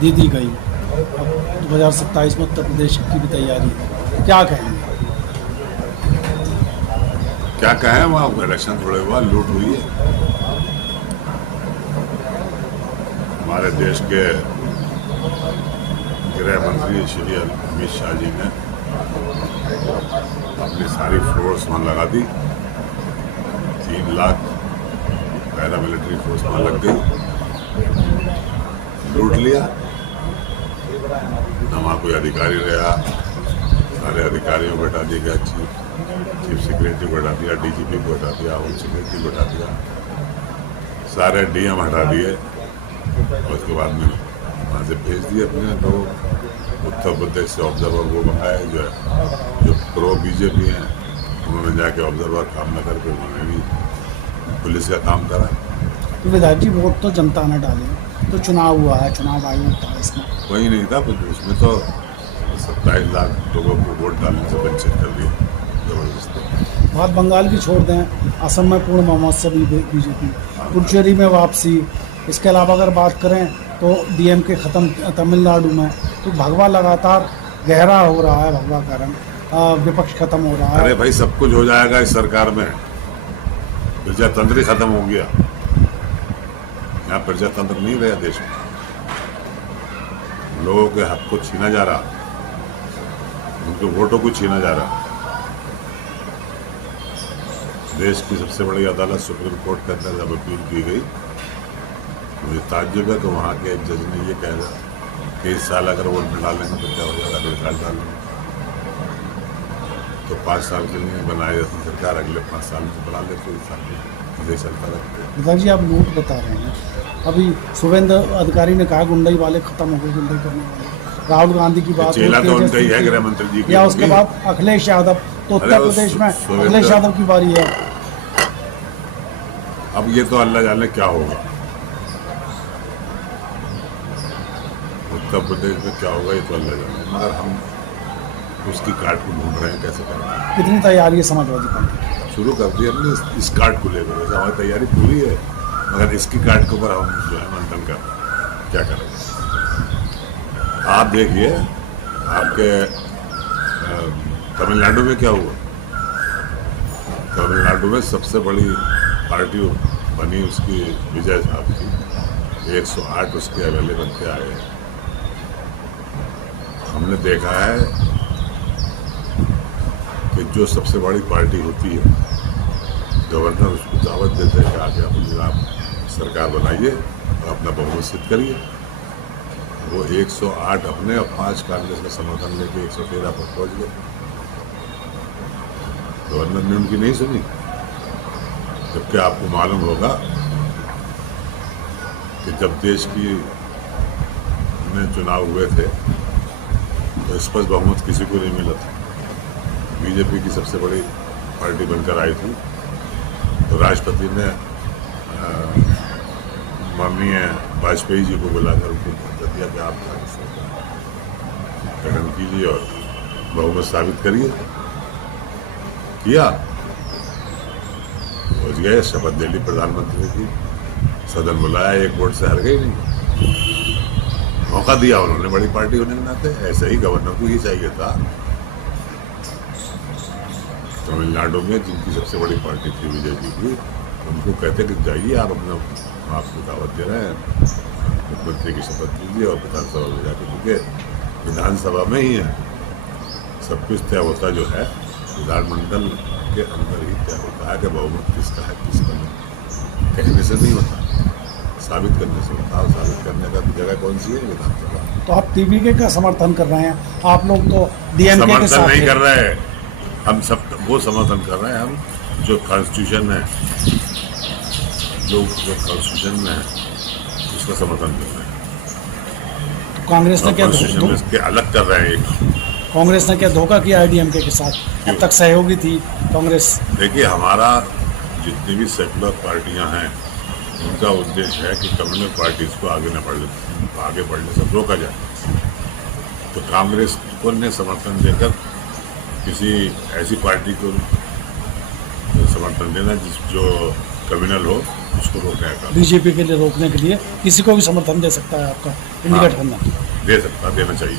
दे दी गई। अब 2027 में उत्तर प्रदेश की भी तैयारी है, क्या कहेंगे? क्या कहें, वहाँ इलेक्शन थोड़े हुआ, लूट हुई है। हमारे देश के गृह मंत्री श्री अमित शाह जी ने अपनी सारी फोर्स वहाँ लगा दी। 3 लाख पैरामिलिट्री फोर्स वहाँ लग गई, लूट लिया। न वहाँ कोई अधिकारी रहा, सारे अधिकारियों को हटा दिया गया, चीफ सेक्रेटरी को हटा दिया, डीजीपी को हटा दिया, होम सेक्रेटरी को हटा दिया, सारे डीएम हटा दिए और उसके बाद में वहाँ से भेज दिए अपने लोग। उत्तर प्रदेश से ऑब्जर्वर वो मंगाए जो प्रो बीजेपी हैं, उन्होंने जाके ऑब्जर्वर काम न करके उन्होंने भी पुलिस का काम करा। तो विधायक जी, वोट तो जनता ने डाले, तो चुनाव हुआ है, चुनाव आयोग था इसमें, वही नहीं था, उसमें तो 27 लाख लोगों को वोट डालने से वंचित कर दिया जबरदस्ती। बात बंगाल की छोड़ दें, असम में पूर्ण बहुमत से बीजेपी, पुडुचेरी में वापसी, इसके अलावा अगर बात करें तो डीएमके खत्म तमिलनाडु में, तो भगवा लगातार गहरा हो रहा है, भगवा का रंग, विपक्ष खत्म हो रहा है। अरे भाई, सब कुछ हो जाएगा इस सरकार में, प्रजातंत्र ही खत्म हो गया। यहाँ प्रजातंत्र नहीं रहा देश में, लोगों के हक को छीना जा रहा, उनके वोटों को छीना जा रहा। देश की सबसे बड़ी अदालत सुप्रीम कोर्ट के अंदर जब अपील की गई, मुझे ताज्जुब है कि वहाँ के एक जज ने ये कह दिया कि इस साल अगर वोट में डालेंगे तो क्या हो जाएगा, 1.5 साल डालेंगे तो 5 साल के लिए बनाई जाती सरकार, अगले 5 साल में बना लेते, इस साल में देश चलता रहता। विधायक जी, आप लूट बता रहे हैं, अभी शुभेंद्र अधिकारी ने कहा गुंडई वाले खत्म हो गए, गुंडई करने वाले। राहुल गांधी की बात, चेला तो उनका ही है, गृह मंत्री जी की, या उसके बाद अखिलेश यादव, तो उत्तर प्रदेश में अखिलेश यादव की बारी है। अब ये तो अल्लाह जाने क्या होगा, उत्तर प्रदेश में क्या होगा ये तो अल्लाह जाने, मगर हम उसकी काट को ढूंढ रहे हैं, कैसे करें। कितनी तैयारी है समाजवादी पार्टी? शुरू कर दी हमने इस कार्ड को लेकर, वैसे हमारी तैयारी पूरी है, मगर इसकी कार्ड के ऊपर हम जो है मंथन कर क्या करेंगे। आप देखिए, आपके तमिलनाडु में क्या हुआ। तमिलनाडु में सबसे बड़ी पार्टी बनी उसकी विजय साहब की, 108 उसके अवेलेबल के आए। हमने देखा है कि जो सबसे बड़ी पार्टी होती है, गवर्नर उसको दावत देते हैं कि आगे अपनी आप सरकार बनाइए और अपना बहुमत सिद्ध करिए। वो 108 अपने और 5 कांग्रेस का समर्थन लेके 113 पर पहुंच गए। गवर्नर ने उनकी नहीं सुनी, जबकि आपको मालूम होगा कि जब देश की में चुनाव हुए थे तो स्पष्ट बहुमत किसी को नहीं मिला था। बीजेपी की सबसे बड़ी पार्टी बनकर आई थी, तो राष्ट्रपति ने माननीय वाजपेयी जी को बुलाकर उनको पत्र दिया कि आप गठन कीजिए और बहुमत साबित करिए। किया, पहुंच गए, शपथ ले ली प्रधानमंत्री की, सदन बुलाया, 1 वोट से हार गई नहीं। मौका दिया उन्होंने, बड़ी पार्टी होने के नाते। ऐसे ही गवर्नर को ही चाहिए था। तमिलनाडु में जिनकी सबसे बड़ी पार्टी थी विजय जी की, उनको कहते कि जाइए आप अपना, आपको दावत दे रहे हैं, मुख्यमंत्री की शपथ लीजिए और विधानसभा में जाकर, क्योंकि विधानसभा में ही है सब कुछ तय होता जो है, विधानमंडल के अंदर ही तय होता है कि बहुमत किसका है किसका नहीं। कहने से नहीं होता, साबित करने से होता है। साबित करने का जगह कौन सी है? विधानसभा। तो आप टीवीके का समर्थन कर रहे हैं, आप लोग तो डीएमके के साथ समर्थन नहीं कर रहे हैं, हम सब वो समर्थन कर रहे हैं, हम जो कॉन्स्टिट्यूशन है, जो कॉन्स्टिट्यूशन में है उसका समर्थन कर रहे हैं। तो कांग्रेस ने क्या कॉन्स्टिट्यूशन के अलग कर रहे हैं। कांग्रेस ने क्या धोखा किया है डीएमके के साथ? अब तक सहयोगी थी कांग्रेस। देखिए, हमारा जितनी भी सेकुलर पार्टियां हैं, उनका उद्देश्य है कि कम्युनल पार्टीज को आगे बढ़ने से रोका जाए। तो कांग्रेस को ने समर्थन देकर किसी ऐसी पार्टी को समर्थन देना जो कम्युनल हो, उसको रोकने का काम बीजेपी के लिए रोकने के लिए किसी को भी समर्थन दे सकता है आपका इंडिया गठबंधन? दे सकता, देना चाहिए।